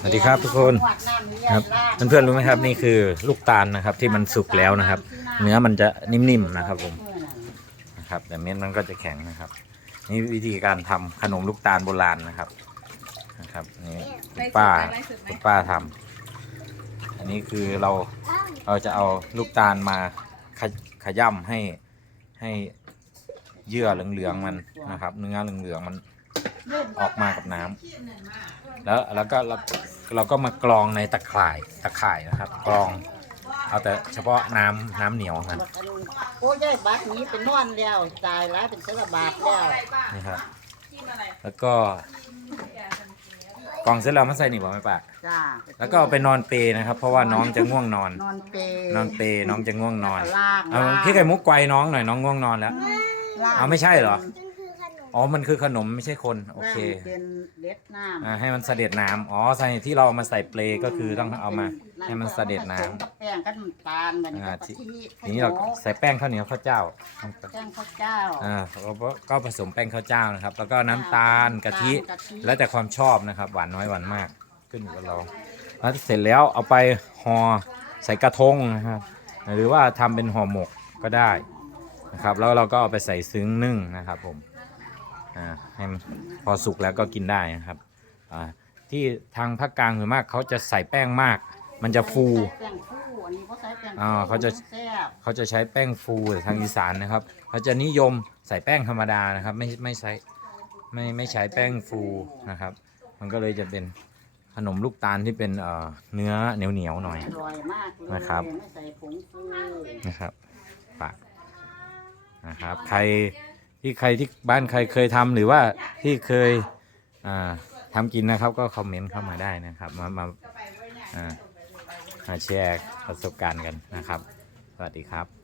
สวัสดีครับทุกคนครับเพื่อนๆรู้ไหมครับนี่คือลูกตาลนะครับที่มันสุกแล้วนะครับ เนื้อมันจะนิ่มๆนะครับผมนะครับแต่เม็ดมันก็จะแข็งนะครับ นี่วิธีการทำขนมลูกตาลโบราณนะครับนะครับนี่คุณป้าคุณป้าทำอันนี้คือเราเราจะเอาลูกตาลมาขยขย่ำให้ให้เยื่อเหลืองๆมันนะครับ เนื้อเหลืองๆมัน ออกมากับน้ำแล้วแล้วก็เราเราก็มากรองในตะข่ายตะข่ายนะครับกรองเอาแต่เฉพาะน้ำน้ำเหนียวมันโอ้ยายบัตรนี้เป็นนอนแล้วตายแล้วเป็นเสระบาทแล้วนี่ครับแล้วก็กรองเสร็จแล้วมาใส่นี่บอกไม่ปะจ้าแล้วก็เอาไปนอนเปลนะครับ เพราะว่าน้องจะง่วงนอน นอนเปรนอนเปลน้องจะง่วงนอนลากเอาพี่ไก่มุกไกวน้องหน่อยน้องง่วงนอนแล้วลกเอาไม่ใช่เหรอ อ๋อ มันคือขนมไม่ใช่คน โอเคนั่งเป็นเล็ดน้ำอ่า ให้มันเสด็จน้ำอ๋อ ใส่ที่เราเอามาใส่เปลก็คือต้องเอามา ให้มันเสด็จน้ำ ผสมกับแป้งกับน้ำตาลแบบนี้อ่า กับทีกะทิทีนี้เราก็ใส่แป้งข้าวเหนียวข้าวเจ้า แป้งข้าวเจ้าอ่าเราก็ก็ผสมแป้งข้าวเจ้านะครับ แล้วก็น้ำตาลกะทิกะทิแล้วแต่ความชอบนะครับ หวานน้อยหวานมาก ขึ้นอยู่กับเราแล้วเสร็จแล้วเอาไปห่อใส่กระทงนะครับ หรือว่าทำเป็นห่อหมกก็ได้นะครับ แล้วเราก็เอาไปใส่ซึ้งนึ่งนะครับผม อ่าให้มันพอสุกแล้วก็กินได้นะครับอ่าที่ทางภาคกลางส่วนมากเขาจะใส่แป้งมาก มันจะฟูใส่แป้งฟูอันนี้เขาใส่แป้งอ่าเขาจะ แซ่บเขาจะใช้แป้งฟูแต่ทางอีสานนะครับเขาจะนิยมใส่แป้งธรรมดานะครับ ไม่ไม่ใช้ไม่ไม่ใช้แป้งฟูนะครับ มันก็เลยจะเป็นขนมลูกตาลที่เป็นเอ่อเนื้อเหนียวเหนียวๆหน่อย อร่อยมากเลยนะครับ ไม่ใส่ผงฟูนะครับปากนะครับ ใคร ที่ใครที่บ้านใครเคยทำหรือว่าที่เคยทำทำกินนะครับ ก็คอมเมนต์เข้ามาได้นะครับมามามาแชร์ประสบการณ์กันนะครับ สวัสดีครับ